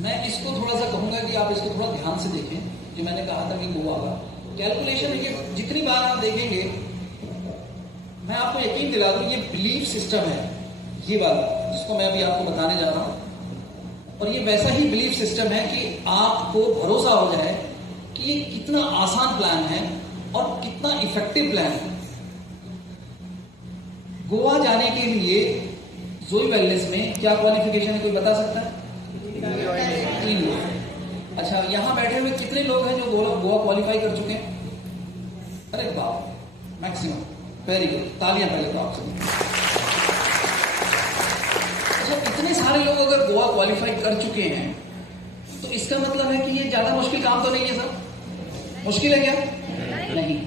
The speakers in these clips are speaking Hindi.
मैं इसको थोड़ा सा कहूंगा कि आप इसको थोड़ा ध्यान से देखें। जो मैंने कहा था कि गोवा का कैलकुलेशन है, ये जितनी बार आप देखेंगे, मैं आपको यकीन दिला दूं, ये बिलीफ सिस्टम है ये वाला जिसको मैं अभी आपको बताने जा रहा हूं। और ये वैसा ही बिलीफ सिस्टम है कि आपको भरोसा हो जाए कि ये कितना आसान प्लान है और कितना इफेक्टिव प्लान है। गोवा जाने के लिए जोई वेलनेस में क्या क्वालिफिकेशन है, कोई बता सकता है? 3 लोग। अच्छा, यहां बैठे हुए कितने लोग हैं जो गोवा क्वालिफाई कर चुके हैं? अरे बाप, मैक्सिमम। वेरी गुड, तालियां पहले तो आप सभी। अच्छा, इतने सारे लोग अगर गोवा क्वालिफाई कर चुके हैं तो इसका मतलब है कि ये ज्यादा मुश्किल काम तो नहीं है सर? मुश्किल है क्या? नहीं।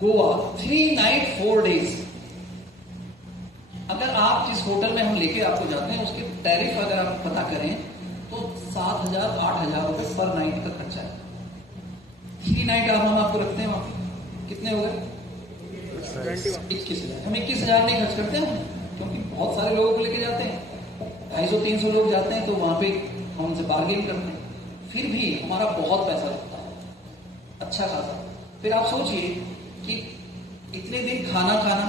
Goa 3 night 4 days. अगर आप जिस होटल में हम लेके आपको जाते हैं उसके टैरिफ अगर आप पता करें तो 7,000 8,000 रुपए पर नाइट का खर्चा है। 3 नाइट हम आपको रखते हैं वहां पे, कितने हो गए? 21,000। हम 21,000 नहीं खर्च करते हैं क्योंकि बहुत सारे लोगों को लेके जाते हैं, 250-300 लोग जाते हैं, तो वहां पे हम उनसे बार्गेन करते हैं। फिर भी हमारा बहुत पैसा लगता है, अच्छा खासा। फिर आप सोचिए कि इतने दिन खाना खाना,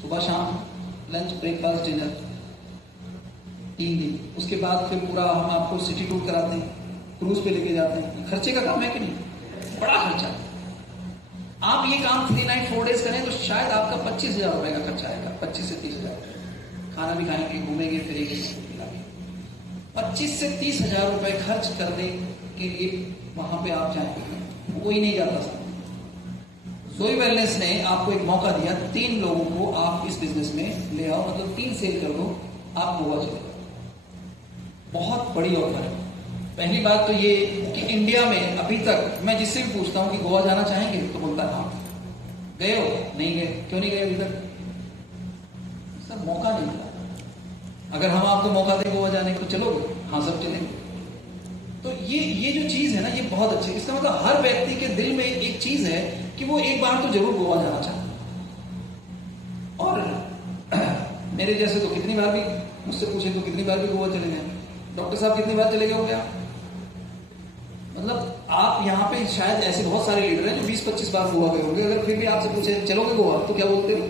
सुबह शाम लंच ब्रेकफास्ट डिनर 3 दिन, उसके बाद फिर पूरा हम आपको सिटी टूर कराते हैं, क्रूज पे लेके जाते हैं। खर्चे का काम है कि नहीं? बड़ा खर्चा। आप ये काम 3 नाइट 4 डेज करें तो शायद आपका 25,000 रुपए का खर्चा आएगा। 25 से 30,000। खाना भी खाएंगे, घूमेंगे फिरेंगे, 25 से 30,000 रुपए खर्च करने के लिए वहां पे आप जाएंगे, कोई नहीं जाता सर। जोई वेलनेस ने आपको एक मौका दिया, 3 लोगों को आप इस बिजनेस में ले आओ, मतलब 3 सेल कर दो, आप गोवा चले। बहुत बड़ी ऑफर है। पहली बात तो ये कि इंडिया में अभी तक मैं जिससे भी पूछता हूं कि गोवा जाना चाहेंगे तो बोलता है हाँ। गए हो? नहीं गए। क्यों नहीं गए अभी तक? सर मौका नहीं मिला। अगर हम आपको मौका दें गोवा जाने को, चलोगे? हाँ सब चलेंगे। तो ये जो चीज है ना, ये बहुत अच्छी। इसका मतलब हर व्यक्ति के दिल में एक चीज है कि वो एक बार तो जरूर गोवा जाना चाहता है। और मेरे जैसे तो कितनी बार भी मुझसे पूछे तो कितनी बार भी गोवा चले गए। डॉक्टर साहब कितनी बार चले गए होंगे आप? मतलब आप यहाँ पे शायद ऐसे बहुत सारे लीडर हैं जो 20-25 बार गोवा गए होंगे। अगर फिर भी आपसे पूछे चलोगे गोवा तो क्या बोलते हो?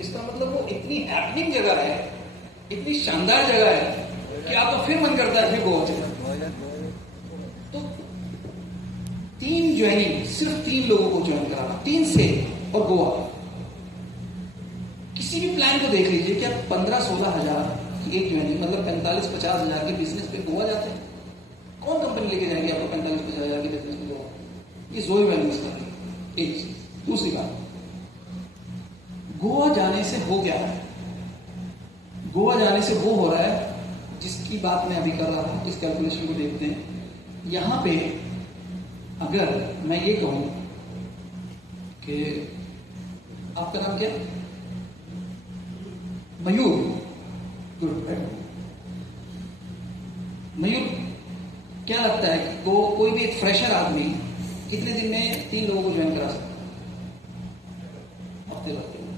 इसका मतलब वो इतनी हैपनिंग जगह है, इतनी शानदार जगह है कि आपका फिर मन करता है फिर गोवा चले। तो 3 ज्वाइनिंग, सिर्फ 3 लोगों को ज्वाइन कराना, 3 से और गोवा। किसी भी प्लान को देख लीजिए, क्या 15-16 हजार की एक ज्वाइनिंग, मतलब 45-50 हजार के बिजनेस पे गोवा जाते हैं? कौन कंपनी लेके जाएगी आपको 45-50 हजार के बिजनेस में गोवा? ये जोई वेलनेस का एक चीज। दूसरी बात, गोवा जाने से हो क्या है? गोवा जाने से वो हो रहा है जिसकी बात मैं अभी कर रहा था। इस कैलकुलेशन को देखते हैं। यहां पे अगर मैं ये कहूं कि आपका नाम क्या? मयूर। गुड। मयूर, क्या लगता है कि कोई भी एक फ्रेशर आदमी कितने दिन में 3 लोगों को ज्वाइन करा सकता है? हफ्ते लगते हैं।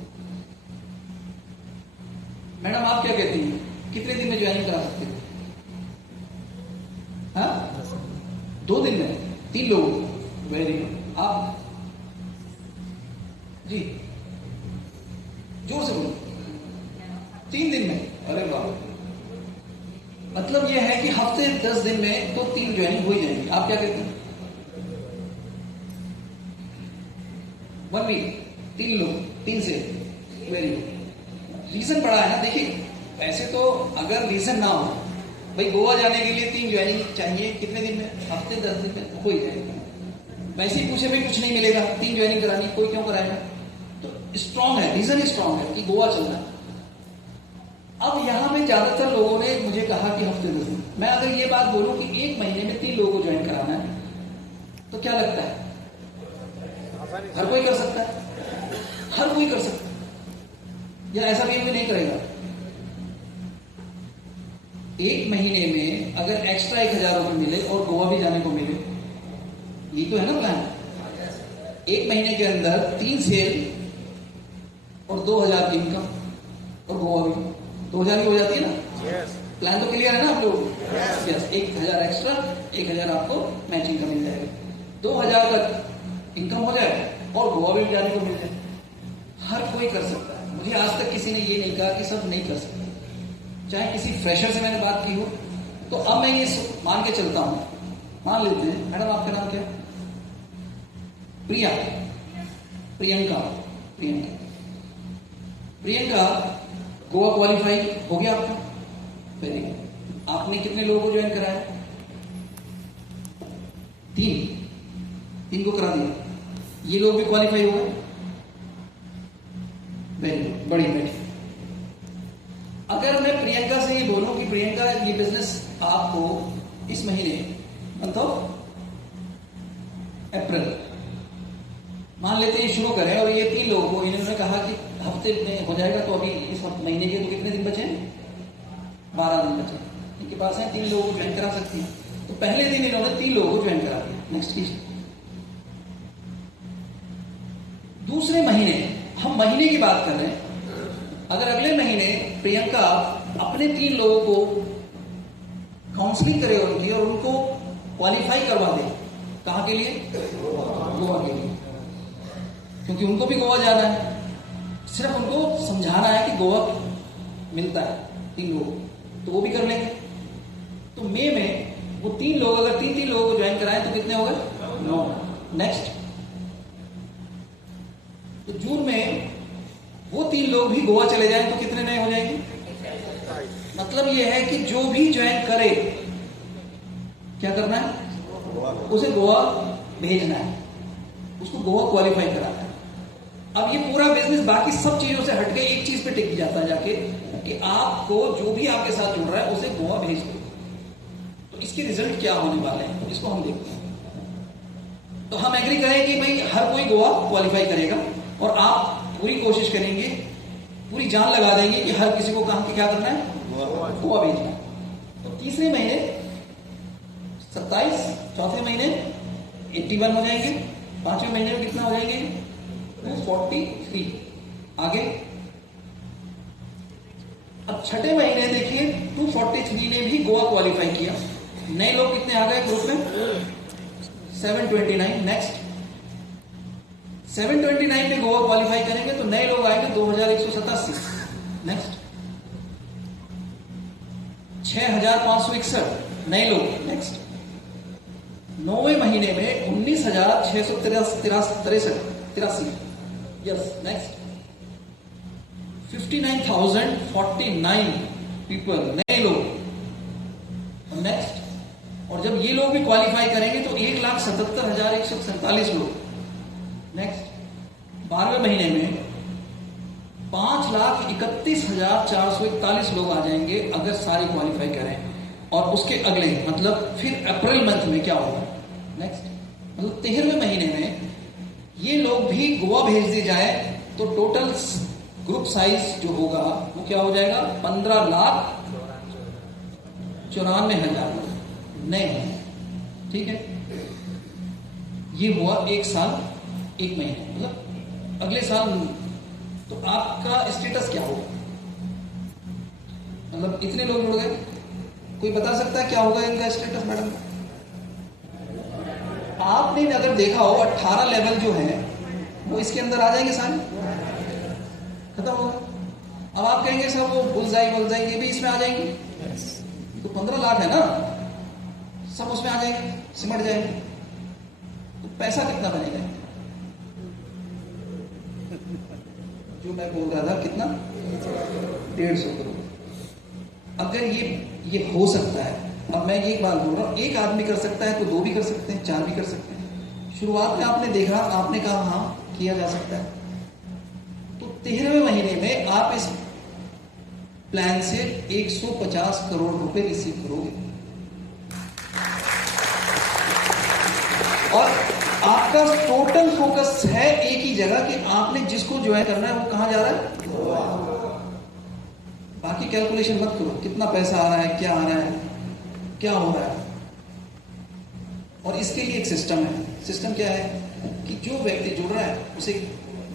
मैडम आप क्या कहती हैं, कितने दिन में ज्वाइनिंग करा सकते हो? हाँ, 2 दिन में 3 लोग। Very good. आप जी जोर से बोलो। 3 दिन में? अरे वाह। मतलब यह है कि हफ्ते 10 दिन में तो 3 ज्वाइनिंग हो ही जाएंगी। आप क्या कहते हैं? 1 वीक 3 लोग, 3 से। Very good. रीजन बड़ा है ना। देखिए वैसे तो अगर रीजन ना हो, भाई गोवा जाने के लिए 3 ज्वाइनिंग चाहिए, कितने दिन में? हफ्ते 10 दिन में हो ही जाएगा। वैसे ही पूछे भाई कुछ नहीं मिलेगा, 3 ज्वाइनिंग करानी, कोई क्यों कराएगा? तो स्ट्रांग है, रीजन ही स्ट्रांग है कि गोवा चलना है। अब यहां पे ज्यादातर लोगों ने मुझे कहा कि हफ्ते 10 दिन। मैं अगर ये बात बोलूं कि 1 महीने में 3 लोगों को ज्वाइन कराना है तो क्या लगता है? हर कोई कर सकता है? हर कोई कर सकता है या ऐसा भी नहीं करेगा? 1 महीने में अगर एक्स्ट्रा 1,000 रुपए मिले और गोवा भी जाने को मिले, ये तो है ना प्लान। 1 महीने के अंदर 3 सेल और 2,000 की इनकम और गोवा भी 2,000 की हो जाती है ना। प्लान तो क्लियर है ना आप लोग? यस, 1,000 एक्स्ट्रा, 1,000 आपको मैचिंग का मिल जाएगा, 2,000 का इनकम हो जाए और गोवा भी जाने को मिल जाए। हर कोई कर सकता है। मुझे आज तक किसी ने ये नहीं कहा कि सब नहीं कर सकते। चाहे किसी फ्रेशर से मैंने बात की हो, तो अब मैं ये मान के चलता हूं, मान लेते हैं, मैडम आपका नाम क्या है? प्रिया, प्रियंका, प्रियंका, प्रियंका, गोवा क्वालिफाई हो गया आपका? Very good. आपने कितने लोगों को ज्वाइन कराया? 3 को करा दिया। ये लोग भी क्वालिफाई हो गए? वेरी गुड, बड़ी बेटी। अगर मैं प्रियंका से ये बोलूं कि प्रियंका ये बिजनेस आपको इस महीने मंथ ऑफ अप्रैल मान लेते हैं शुरू करें, और ये 3 लोगों को इन्होंने कहा कि हफ्ते में हो जाएगा, तो अभी इस महीने के तो कितने दिन बचे हैं? 12 दिन बचे। इनके पास है 3 लोगों को ज्वाइन करा सकती है, तो पहले दिन इन्होंने 3 लोगों को ज्वाइन करा दिया। नेक्स्ट कीजिए। दूसरे महीने, हम महीने की बात कर रहे हैं, अगर अगले महीने प्रियंका अपने 3 लोगों को काउंसलिंग करे उनकी और उनको क्वालिफाई करवा दे, कहां के लिए? गोवा के लिए, क्योंकि उनको भी गोवा जाना है। सिर्फ उनको समझाना है कि गोवा मिलता है 3 लोगों, तो वो भी कर लेंगे। तो मई में वो 3 लोग, अगर 3 लोगों को ज्वाइन कराएं तो कितने हो गए? 9। नेक्स्ट, तो जून में वो 3 लोग भी गोवा चले जाएं तो कितने नए हो जाएंगे? मतलब ये है कि जो भी ज्वाइन करे, क्या करना है? उसे गोवा भेजना है, उसको गोवा क्वालिफाई कराना है। अब ये पूरा बिजनेस बाकी सब चीजों से हटके एक चीज पे टिक जाता है जाके, कि आपको जो भी आपके साथ जुड़ रहा है उसे गोवा भेज दो। तो इसके रिजल्ट क्या होने वाले हैं, इसको हम देखते हैं। तो हम एग्री करें कि भाई हर कोई गोवा क्वालिफाई करेगा, और आप पूरी कोशिश करेंगे, पूरी जान लगा देंगे कि हर किसी को कहां के क्या करना है? गोवा भेजना है। तो तीसरे महीने 27, चौथे महीने 81 हो जाएंगे, 5वें महीने में कितना हो जाएंगे? 243। आगे अब छठे महीने देखिए, 243 ने भी गोवा क्वालिफाई किया। नए लोग कितने आ गए ग्रुप में? 729। नेक्स्ट, 729 में गोवा क्वालिफाई करेंगे तो नए लोग आएंगे 2187। नेक्स्ट, 6561 नए लोग। नेक्स्ट, 9वें महीने में 19,683। यस। नेक्स्ट, 59,049 पीपल, नए लोग। नेक्स्ट, और जब ये लोग भी क्वालिफाई करेंगे तो 1,77,147 लोग। नेक्स्ट, 12वें महीने में 5,31,441 लोग आ जाएंगे अगर सारे क्वालिफाई करें। और उसके अगले मतलब फिर अप्रैल मंथ में क्या होगा? नेक्स्ट, मतलब 13वें महीने में ये लोग भी गोवा भेज दिए जाए तो टोटल ग्रुप साइज जो होगा वो क्या हो जाएगा? 15,94,000 नए होंगे। ठीक है, ये हुआ 1 साल 1 महीने, मतलब अगले साल। तो आपका स्टेटस क्या होगा? मतलब इतने लोग जुड़ गए, कोई बता सकता है क्या होगा इनका स्टेटस? मैडम, आपने अगर देखा हो 18 लेवल जो है वो इसके अंदर आ जाएंगे, सारे खत्म होगा। अब आप कहेंगे सर वो बुलजाई ये भी इसमें आ जाएंगे, तो 15 लाख है ना, सब उसमें आ जाएंगे, सिमट जाएंगे। तो पैसा कितना बनेगा? जो मैं बोल रहा था कितना? 150 करोड़। अगर ये हो सकता है, अब मैं ये बात बोल रहा हूं, एक आदमी कर सकता है तो 2 भी कर सकते हैं, 4 भी कर सकते हैं। शुरुआत में आपने देखा, आपने कहा हाँ किया जा सकता है, तो 13वें महीने में आप इस प्लान से 150 करोड़ रुपए रिसीव करोगे। और आपका टोटल फोकस है एक ही जगह कि आपने जिसको ज्वाइन करना है वो कहां जा रहा है? बाकी कैलकुलेशन मत करो, कितना पैसा आ रहा है, क्या आ रहा है, क्या हो रहा है। और इसके लिए एक सिस्टम है। सिस्टम क्या है कि जो व्यक्ति जुड़ रहा है उसे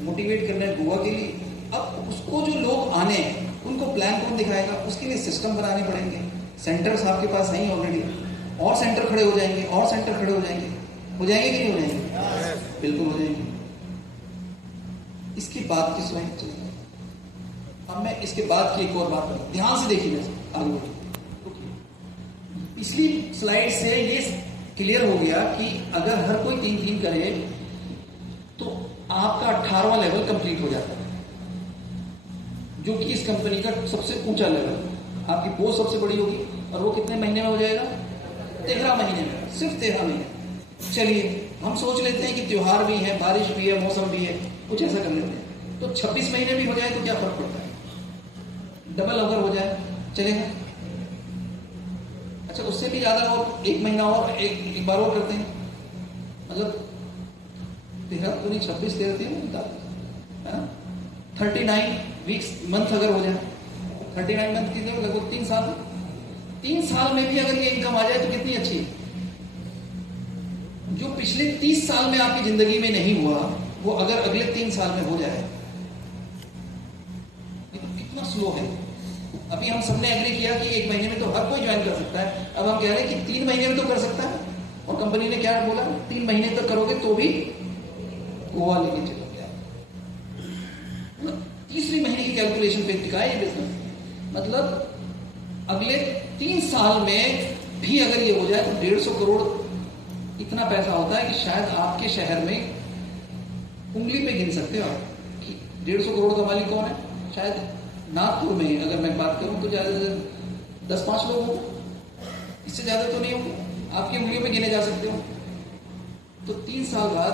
मोटिवेट करना है गोवा के लिए। अब उसको जो लोग आने हैं उनको प्लान कौन दिखाएगा? उसके लिए सिस्टम बनाने पड़ेंगे। सेंटर्स आपके पास हैं ऑलरेडी, और सेंटर खड़े हो जाएंगे, और सेंटर खड़े हो जाएंगे। हो जाएंगे कि नहीं हो जाएंगे? बिल्कुल हो जाएंगे। इसकी बात की स्लाइड चलिए। अब मैं इसके बाद की एक और बात करूं, ध्यान से देखिए आगे बढ़िए। पिछली स्लाइड से ये क्लियर हो गया कि अगर हर कोई 3-3 करे तो आपका 18वां लेवल कंप्लीट हो जाता है, जो कि इस कंपनी का सबसे ऊंचा लेवल। आपकी पोस्ट सबसे बड़ी होगी, और वो कितने महीने में हो जाएगा? 13 महीने में, सिर्फ 13 महीने। चलिए हम सोच लेते हैं कि त्योहार भी है, बारिश भी है, मौसम भी है, कुछ ऐसा कर लेते हैं, तो 26 महीने भी हो जाए तो क्या फर्क पड़ता है? डबल अगर हो जाए चलेगा। अच्छा, उससे भी ज्यादा और 1 महीना और एक बार और करते हैं, मतलब 13 तो नहीं, 26 13 39 वीक्स मंथ अगर हो जाए, 39 मंथ की लगभग 3 साल। 3 साल में भी अगर ये इनकम आ जाए तो कितनी अच्छी है। जो पिछले 30 साल में आपकी जिंदगी में नहीं हुआ, वो अगर अगले 3 साल में हो जाए, तो कितना स्लो है। अभी हम सबने एग्री किया कि 1 महीने में तो हर कोई ज्वाइन कर सकता है। अब हम कह रहे हैं कि 3 महीने में तो कर सकता है, और कंपनी ने क्या बोला? 3 महीने तक करोगे तो भी गोवा लेके चलोगे। तीसरी महीने की कैलकुलेशन पे टिका है ये बिजनेस। मतलब अगले 3 साल में भी अगर ये हो जाए तो 150 करोड़ इतना पैसा होता है कि शायद आपके शहर में उंगली पे गिन सकते हो कि 150 करोड़ का मालिक कौन है। शायद नागपुर में अगर मैं बात करूं तो ज्यादा से 10-5 लोग हो, इससे ज्यादा तो नहीं होंगे, आपकी उंगलियों में गिने जा सकते हो। तो 3 साल बाद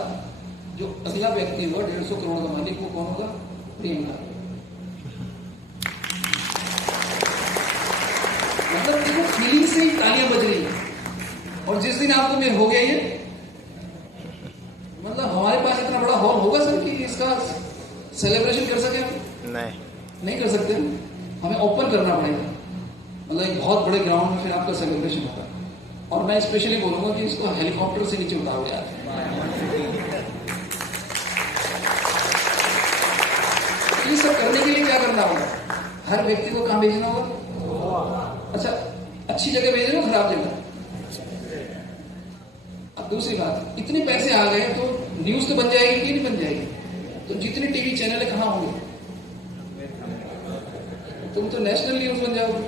जो अगला व्यक्ति होगा 150 करोड़ का मालिक, वो कौन होगा? प्रियंका। मतलब देखो, फीलिंग से ही तालियां बज रही है। और जिस दिन आपको में हो गया ये, मतलब हमारे पास इतना बड़ा हॉल होगा सर कि इसका सेलिब्रेशन कर सके? नहीं कर सकते। हमें ओपन करना पड़ेगा, मतलब एक बहुत बड़े ग्राउंड में फिर आपका सेलिब्रेशन होगा। और मैं स्पेशली बोलूंगा कि इसको हेलीकॉप्टर से नीचे उतारो यार। ये सब करने के लिए क्या करना होगा? हर व्यक्ति को कहां भेजना होगा? अच्छा, अच्छी जगह भेज रहे हो, खराब जगह? अब दूसरी बात, इतने पैसे आ गए तो न्यूज तो बन जाएगी कि नहीं बन जाएगी? तो जितने टीवी चैनल है कहां होंगे? तुम तो नेशनल न्यूज बन जाओगे।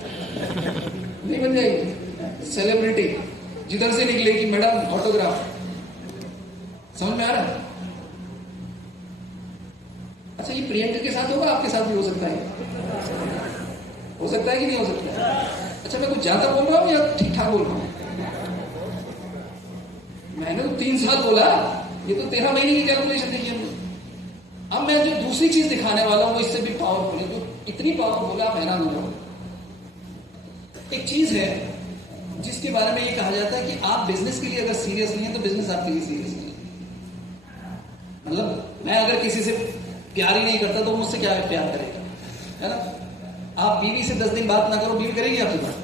नहीं बन जाएगी। सेलिब्रिटी जिधर से निकलेगी, मैडम ऑटोग्राफ। समझ में आ रहा है? अच्छा, ये प्रियंका के साथ होगा, आपके साथ भी हो सकता है। हो सकता है कि नहीं हो सकता है? अच्छा, मैं कुछ ज्यादा बोल रहा हूं या ठीक ठाक बोल रहा हूं? मैंने तो 3 साल बोला, ये तो 13 महीने की कैलकुलेशन देखी हमने। अब मैं जो दूसरी चीज दिखाने वाला हूं वो इससे भी पावरफुल है, तो इतनी पावरफुल है आप हैरान हो जाओ। एक चीज है जिसके बारे में ये कहा जाता है कि आप बिजनेस के लिए अगर सीरियस नहीं है तो बिजनेस आपके लिए सीरियस नहीं है। मतलब मैं अगर किसी से प्यार ही नहीं करता तो मुझसे क्या प्यार करेगा, है ना? आप बीवी से 10 दिन बात ना करो, बीवी करेगी आपसे बात?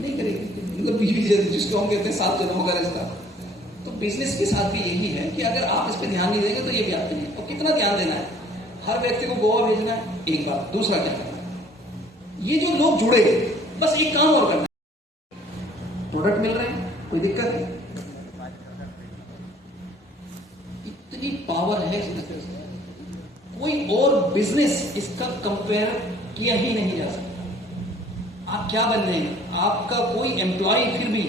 नहीं करेगी। मतलब बीवी जिसको हम कहते हैं 7 जन्मों का रिश्ता। तो बिजनेस के साथ भी यही है कि अगर आप इस पर ध्यान नहीं देंगे तो ये भी आपके नहीं। और कितना ध्यान देना है? हर व्यक्ति को गोवा भेजना है, एक बार। दूसरा क्या करना है? ये जो लोग जुड़े, बस एक काम और करना है। प्रोडक्ट मिल रहे हैं, कोई दिक्कत है? इतनी पावर है इस बिजनेस में, कोई और बिजनेस इसका कंपेयर किया ही नहीं जा सकता। आप क्या बन रहे हैं? आपका कोई एम्प्लॉय, फिर भी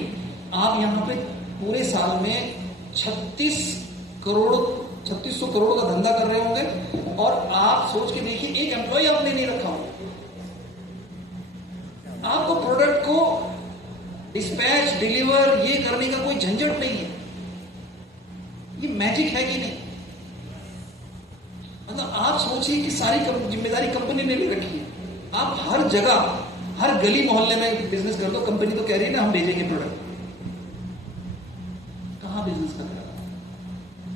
आप यहां पे पूरे साल में 3600 करोड़ का धंधा कर रहे होंगे, और आप सोच के देखिए, एक एम्प्लॉय आपने नहीं रखा होगा। आपको प्रोडक्ट को डिस्पैच, डिलीवर ये करने का कोई झंझट नहीं है। ये मैजिक है कि नहीं? मतलब आप सोचिए कि सारी जिम्मेदारी कंपनी ने ले रखी है। आप हर जगह, हर गली मोहल्ले में बिजनेस कर दो, कंपनी तो कह रही है ना हम भेजेंगे प्रोडक्ट। कहां बिजनेस कर रहा है?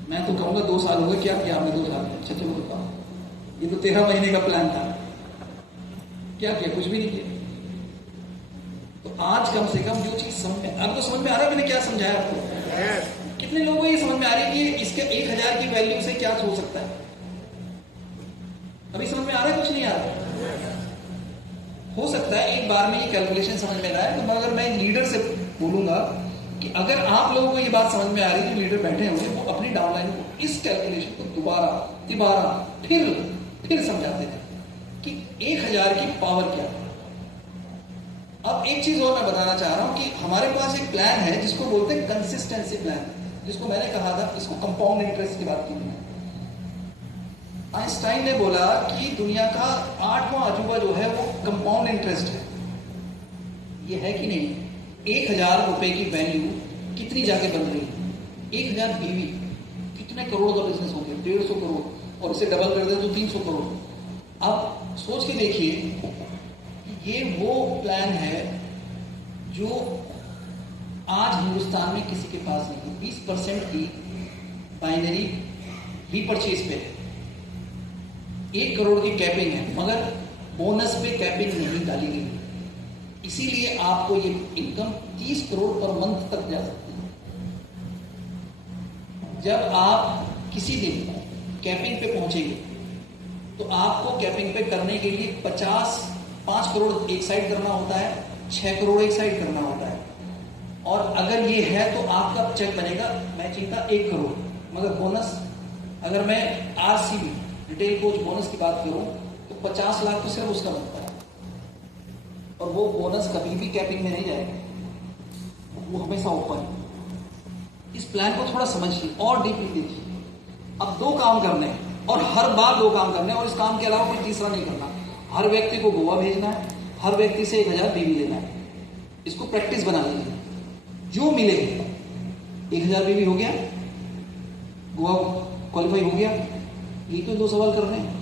मैं तो कहूंगा 2 साल हो गए। क्या किया आपने 2 साल में? अच्छा चलो बताओ, ये तो 13 महीने का प्लान था। क्या किया? कुछ भी नहीं किया। तो आज कम से कम जो चीज समझ में, आपको समझ में आ रहा है मैंने क्या समझाया आपको? कितने लोगों को ये समझ में आ रही है कि इसके 1000 की वैल्यू से क्या हो सकता है? अभी समझ में आ रहा है? कुछ नहीं आ रहा? हो सकता है एक बार में ये कैलकुलेशन समझ में ना आए, तो अगर मैं लीडर से बोलूंगा कि अगर आप लोगों को ये बात समझ में आ रही है, जो लीडर बैठे होंगे वो अपनी डाउनलाइन को इस कैलकुलेशन को दोबारा तिबारा फिर समझाते थे कि 1000 की पावर क्या है। अब एक चीज और मैं बताना चाह रहा हूं कि हमारे पास एक प्लान है जिसको बोलते हैं कंसिस्टेंसी प्लान, जिसको मैंने कहा था, इसको कंपाउंड इंटरेस्ट की बात की मैंने। आइंस्टाइन ने बोला कि दुनिया का 8वां अजूबा जो है वो कंपाउंड इंटरेस्ट है। ये है कि नहीं? 1000 रुपए की वैल्यू कितनी जाके बन रही है? 1000 बीवी कितने करोड़ का बिजनेस हो गया? 150 करोड़, और इसे डबल कर दे तो 300 करोड़। अब सोच के देखिए, ये वो प्लान है जो आज हिंदुस्तान में किसी के पास नहीं है। 20% की बाइनरी रीपर्चेज पे है, 1 करोड़ की कैपिंग है, मगर बोनस पे कैपिंग नहीं डाली गई है। इसीलिए आपको ये इनकम 30 करोड़ पर मंथ तक जा सकती है। जब आप किसी दिन कैपिंग पे पहुंचेंगे तो आपको कैपिंग पे करने के लिए 5 करोड़ एक साइड करना होता है, 6 करोड़ एक साइड करना होता है। और अगर ये है तो आपका चेक बनेगा मैचिंग का 1 करोड़, मगर बोनस, अगर मैं आरसीबी रिटेल कोच बोनस की बात करूं तो 50 लाख तो सिर्फ उसका बनता है, और वो बोनस कभी भी कैपिंग में नहीं जाएगा, वो हमेशा ओपन है। इस प्लान को थोड़ा समझिए और डीपली देखिए। अब 2 काम करने हैं, और हर बार 2 काम करने हैं, और इस काम के अलावा कोई तीसरा नहीं करना। हर व्यक्ति को गोवा भेजना है, हर व्यक्ति से 1000 बीवी लेना है। इसको प्रैक्टिस बना लीजिए, जो मिले 1000 बीवी हो गया, गोवा क्वालिफाई हो गया। ये तो 2 सवाल कर रहे हैं।